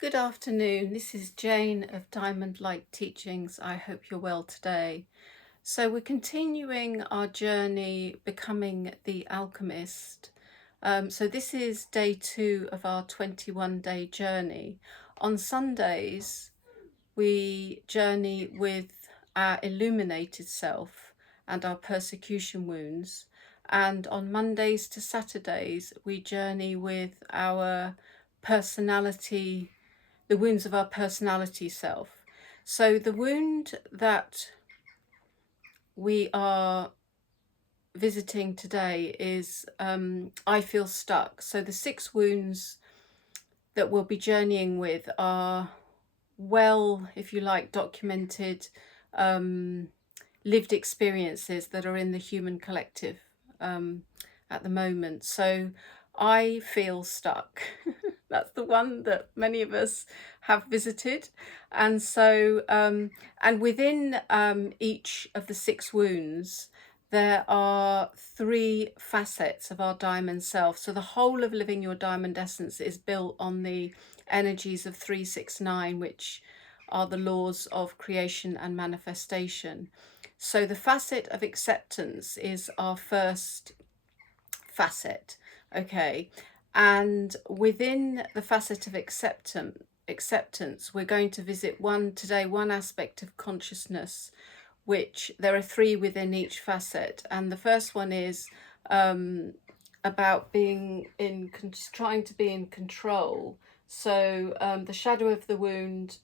Good afternoon. This is Jane of Diamond Light Teachings. I hope you're well today. So we're continuing our journey becoming the alchemist. So this is day 2 of our 21-day journey. On Sundays, we journey with our illuminated self and our persecution wounds. And on Mondays to Saturdays, we journey with our personality, the wounds of our personality self. So the wound that we are visiting today is I feel stuck. So the 6 wounds that we'll be journeying with are well, if you like, documented lived experiences that are in the human collective at the moment. So I feel stuck. That's the one that many of us have visited. And so, and within each of the 6 wounds, there are 3 facets of our diamond self. So the whole of living your diamond essence is built on the energies of 369, which are the laws of creation and manifestation. So the facet of acceptance is our first facet, okay? And within the facet of acceptance, we're going to visit one aspect of consciousness, which there are 3 within each facet. And the first one is about trying to be in control. So the shadow of the wound,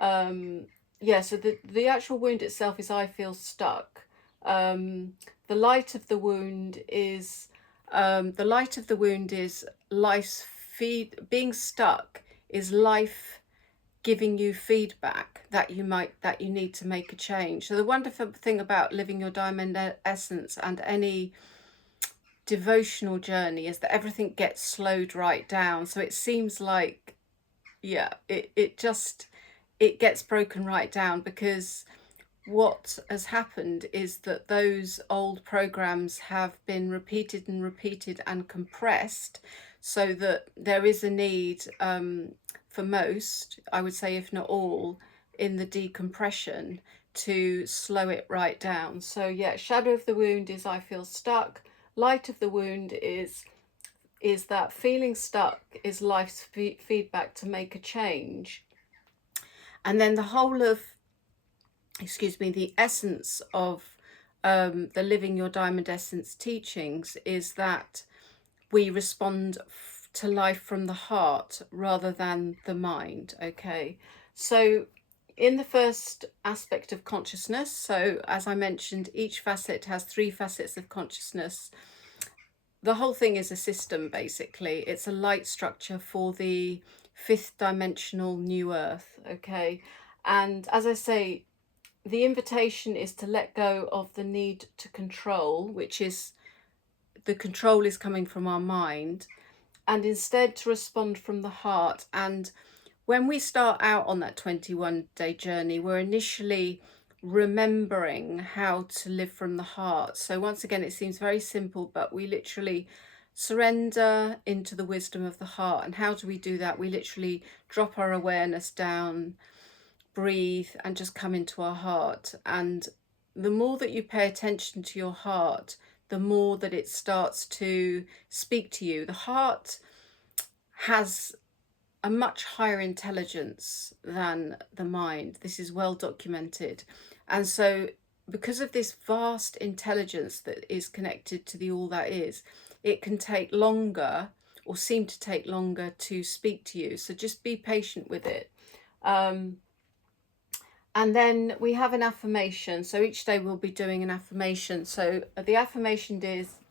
so the actual wound itself is I feel stuck. The light of the wound is life's being stuck is life giving you feedback that you need to make a change. So the wonderful thing about living your diamond essence and any devotional journey is that everything gets slowed right down. So it seems like, it gets broken right down, because what has happened is that those old programs have been repeated and repeated and compressed, so that there is a need for most, I would say if not all, in the decompression to slow it right down. So shadow of the wound is I feel stuck. Light of the wound is that feeling stuck is life's feedback to make a change. And then the whole of, the essence of the Living Your Diamond Essence teachings is that we respond to life from the heart rather than the mind, okay? So in the first aspect of consciousness, so as I mentioned, each facet has 3 facets of consciousness. The whole thing is a system, basically. It's a light structure for the 5th dimensional new earth, okay? And as I say, the invitation is to let go of the need to control, which is the control is coming from our mind, and instead to respond from the heart. And when we start out on that 21-day journey, we're initially remembering how to live from the heart. So once again, it seems very simple, but we literally surrender into the wisdom of the heart. And how do we do that? We literally drop our awareness down, breathe, and just come into our heart. And the more that you pay attention to your heart, the more that it starts to speak to you. The heart has a much higher intelligence than the mind. This is well documented. And so because of this vast intelligence that is connected to the all that is, it can take longer, or seem to take longer, to speak to you. So just be patient with it. And then we have an affirmation. So each day we'll be doing an affirmation. So the affirmation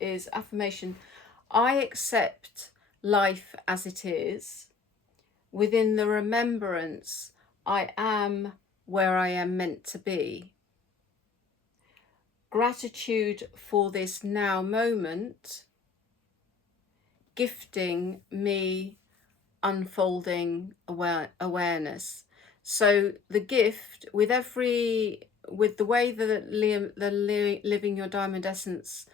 is affirmation: I accept life as it is, within the remembrance I am where I am meant to be. Gratitude for this now moment, gifting me unfolding awareness. So the gift, with the way that the Living Your Diamond Essence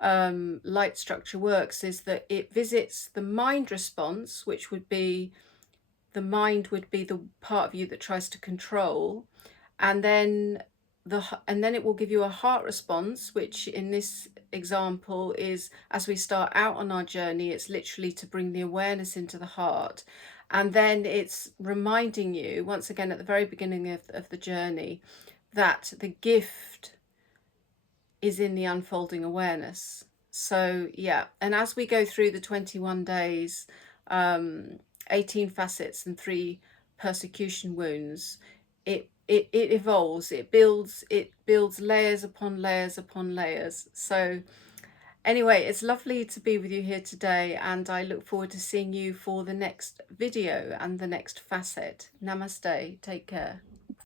light structure works, is that it visits the mind response, which would be the mind would be the part of you that tries to control, and then it will give you a heart response, which in this example is, as we start out on our journey, it's literally to bring the awareness into the heart, and then it's reminding you once again at the very beginning of the journey that the gift is in the unfolding awareness. So yeah, and as we go through the 21 days, 18 facets and 3 persecution wounds, it evolves, it builds layers upon layers upon layers. So anyway, it's lovely to be with you here today, and I look forward to seeing you for the next video and the next facet. Namaste, take care.